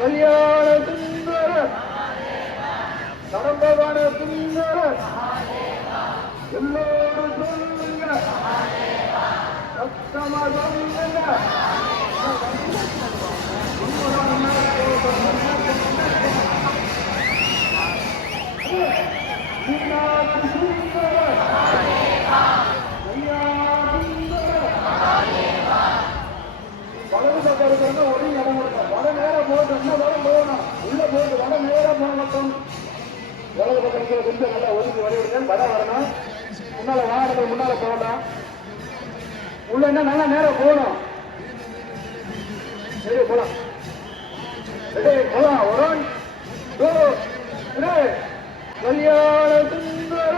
கல்யாண சுந்தர கடம்பவன சுந்தர எல்லோரும் சொல்லுங்க சத்தமா சொல்லுங்க வலது பக்கம் இருக்கிறவங்க ஒரே இடம் கொடுக்கும். வட நேரம் போட்டு என்ன வரம் போகணும் உள்ள போட்டு வட நேரம் போக மட்டும் வலது பக்கம் இருக்கிற கொஞ்சம் நல்லா ஒதுக்கி வழிவிடுங்க. வட வரணும் முன்னால வாகனங்கள் முன்னால போகலாம். உள்ள என்ன நல்லா நேரம் போகணும். சரி போலாம் போலாம். One two three. கல்யாண சுந்தர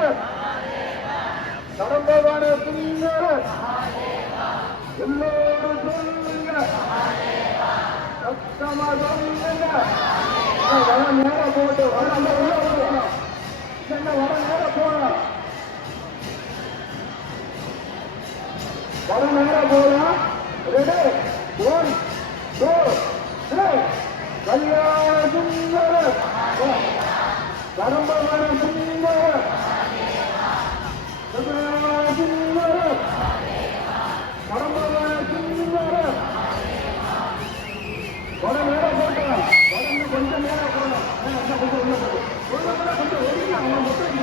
கடம்பவன சுந்தர எல்லோரும் சொல்லுங்க சத்தமா சொல்லுங்க. வர நேரம் போட்டு வர நேரம் போகலாம். வர நேரம் போகலாம். Ready one two three. கல்யாண சுந்தர கடம்பவன சுந்தர சுந்தர கடம்பவன சுந்தர வட நேரம் போட்டலாம். வடந்து கொஞ்சம் நேரம் போகலாம். கொஞ்சம் ஒதுக்கி அவங்க மட்டும்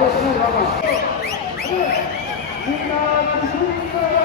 முதல் வர மீனாட்சி சுந்தர